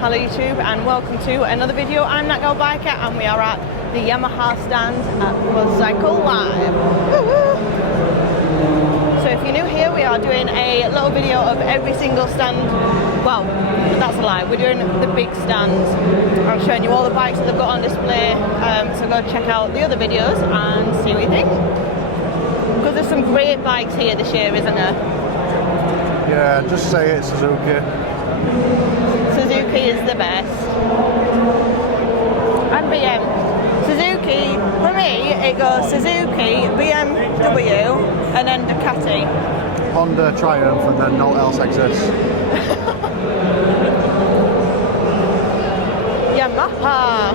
Hello YouTube and welcome to another video. I'm that girl biker and we are at the Yamaha stand at Motorcycle Live. So if you're new here, we are doing a little video of every single stand. Well, that's a lie, we're doing the big stands. I'm showing you all the bikes that they've got on display, so go check out the other videos and see what you think. Because there's some great bikes here this year, isn't there? Yeah, just say it's Suzuki. Suzuki is the best. And BM. Suzuki, for me, it goes Suzuki, BMW, and then Ducati. Honda, Triumph, and then no else exists. Yamaha.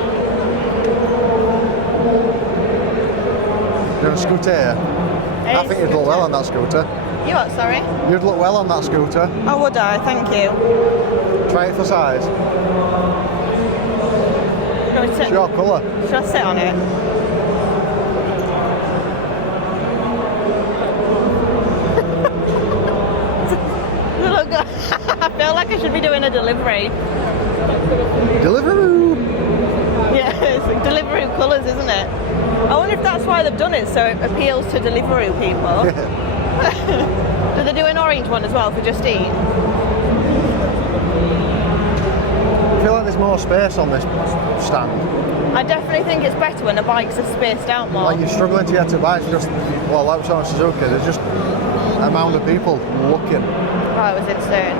You're a scooter. I think you'd look well on that scooter. You what, sorry? You'd look well on that scooter. Oh, would I? Thank you. Try it for size. It's your colour. Should I sit on it? Look, I feel like I should be doing a delivery. Deliveroo! Yeah, it's like Deliveroo colours, isn't it? I wonder if that's why they've done it, so it appeals to Deliveroo people. Do they do an orange one as well for Just Eat? I feel like there's more space on this stand. I definitely think it's better when the bikes are spaced out more. Like you're struggling to get to bikes, just, well, like we saw on Suzuki, there's just an amount of people looking. Oh, it was insane.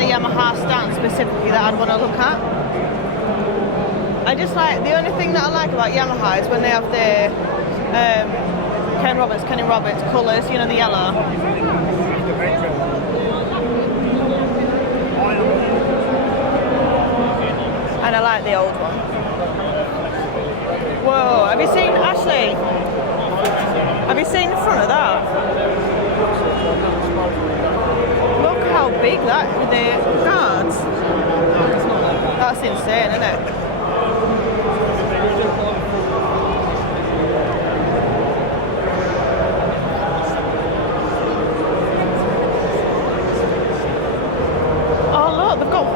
Yamaha stand specifically that I'd want to look at. I just like, the only thing that I like about Yamaha is when they have the Kenny Roberts colours, you know, the yellow. And I like the old one. Whoa, have you seen, Ashley? Have you seen the front of that? Look how big that with the guards. That's insane, isn't it? Oh look, they've got.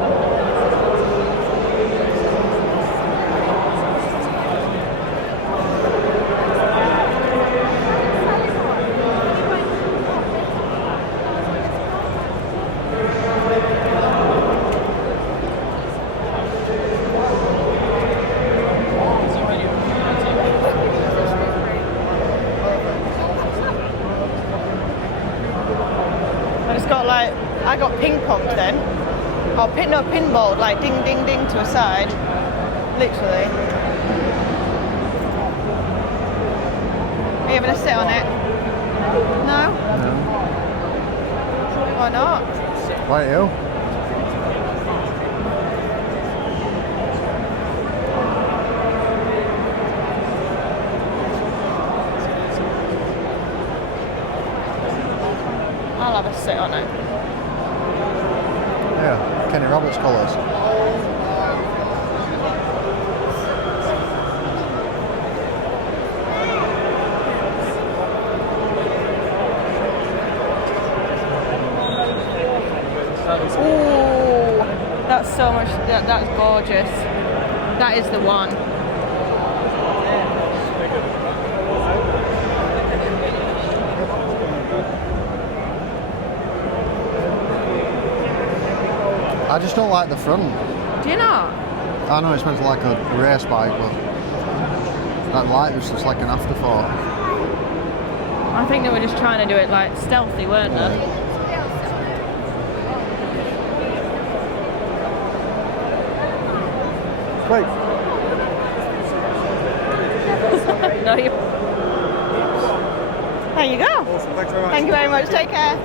Got like, I got ping ponged then. Or pinball, like ding ding ding to a side. Literally. Are you gonna sit on it? No? No. Why not? Why you? I'll have a sit on it. Yeah, Kenny Roberts colours. Ooh, that's so much, that's gorgeous. That is the one. I just don't like the front. Do you not? I know it's meant to like a race bike, but that light was just like an afterthought. I think they were just trying to do it like stealthy, weren't they? Wait. No, you. There you go. Awesome, thanks very much. Thank you very much. Take care.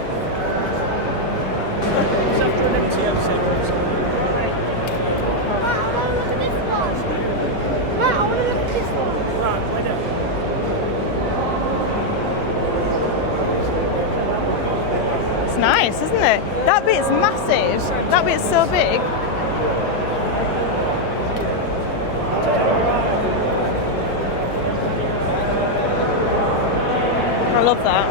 It's nice, isn't it? That bit's massive. That bit's so big. I love that.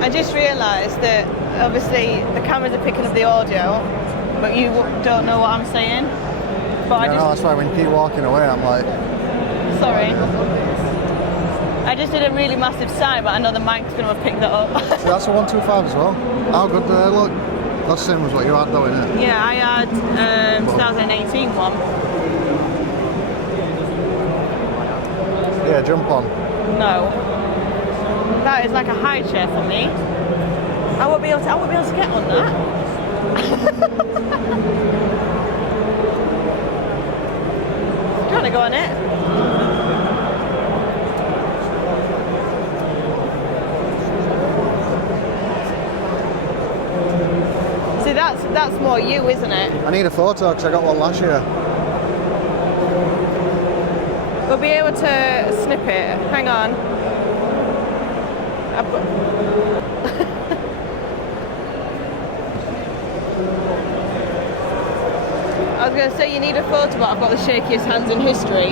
I just realised that obviously the cameras are picking up the audio, but you don't know what I'm saying. But Yeah, no, that's why when you keep walking away, I'm like, sorry. I just did a really massive sigh, but I know the mic's going to have picked that up. so that's a 125 as well. How good do they look? That's the same as what you had though, isn't it? Yeah, I had 2018 one. Yeah, jump on. No. That is like a high chair for me. I won't be able to get on that. Do you want to go on it? See, that's more you, isn't it? I need a photo because I got one last year. We'll be able to snip it. Hang on. I've got... I was going to say you need a photo, but I've got the shakiest hands in history,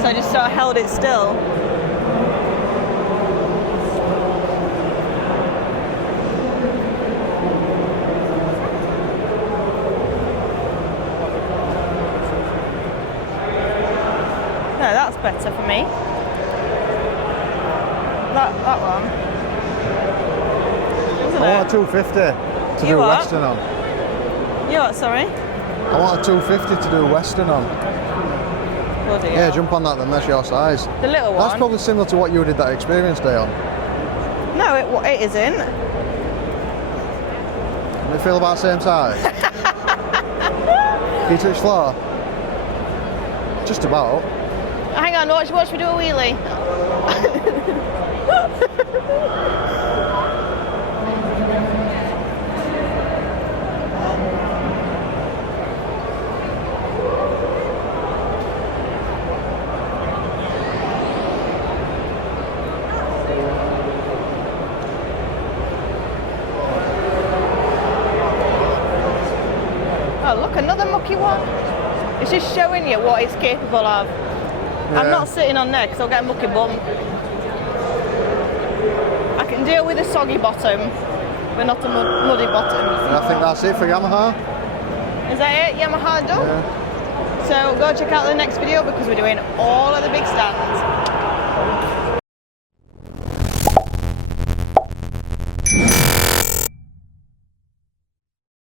so I just sort of held it still. No, that's better for me. That one. Isn't I want a 250 to You do what? Western on. You what, sorry? I want a 250 to do Western on. Bloody Yeah, hell. jump on that then, that's your size. The little one? That's probably similar to what you did that experience day on. No, it isn't. Does it feel about the same size? Can you touch floor? Just about. Hang on, watch me do a wheelie. Oh, look, another mucky one. It's just showing you what it's capable of. Yeah. I'm not sitting on there because I'll get a mucky bum. I can deal with a soggy bottom, but not a muddy bottom. And I think that's it for Yamaha. Is that it? Yamaha done? Yeah. So go check out the next video because we're doing all of the big stands.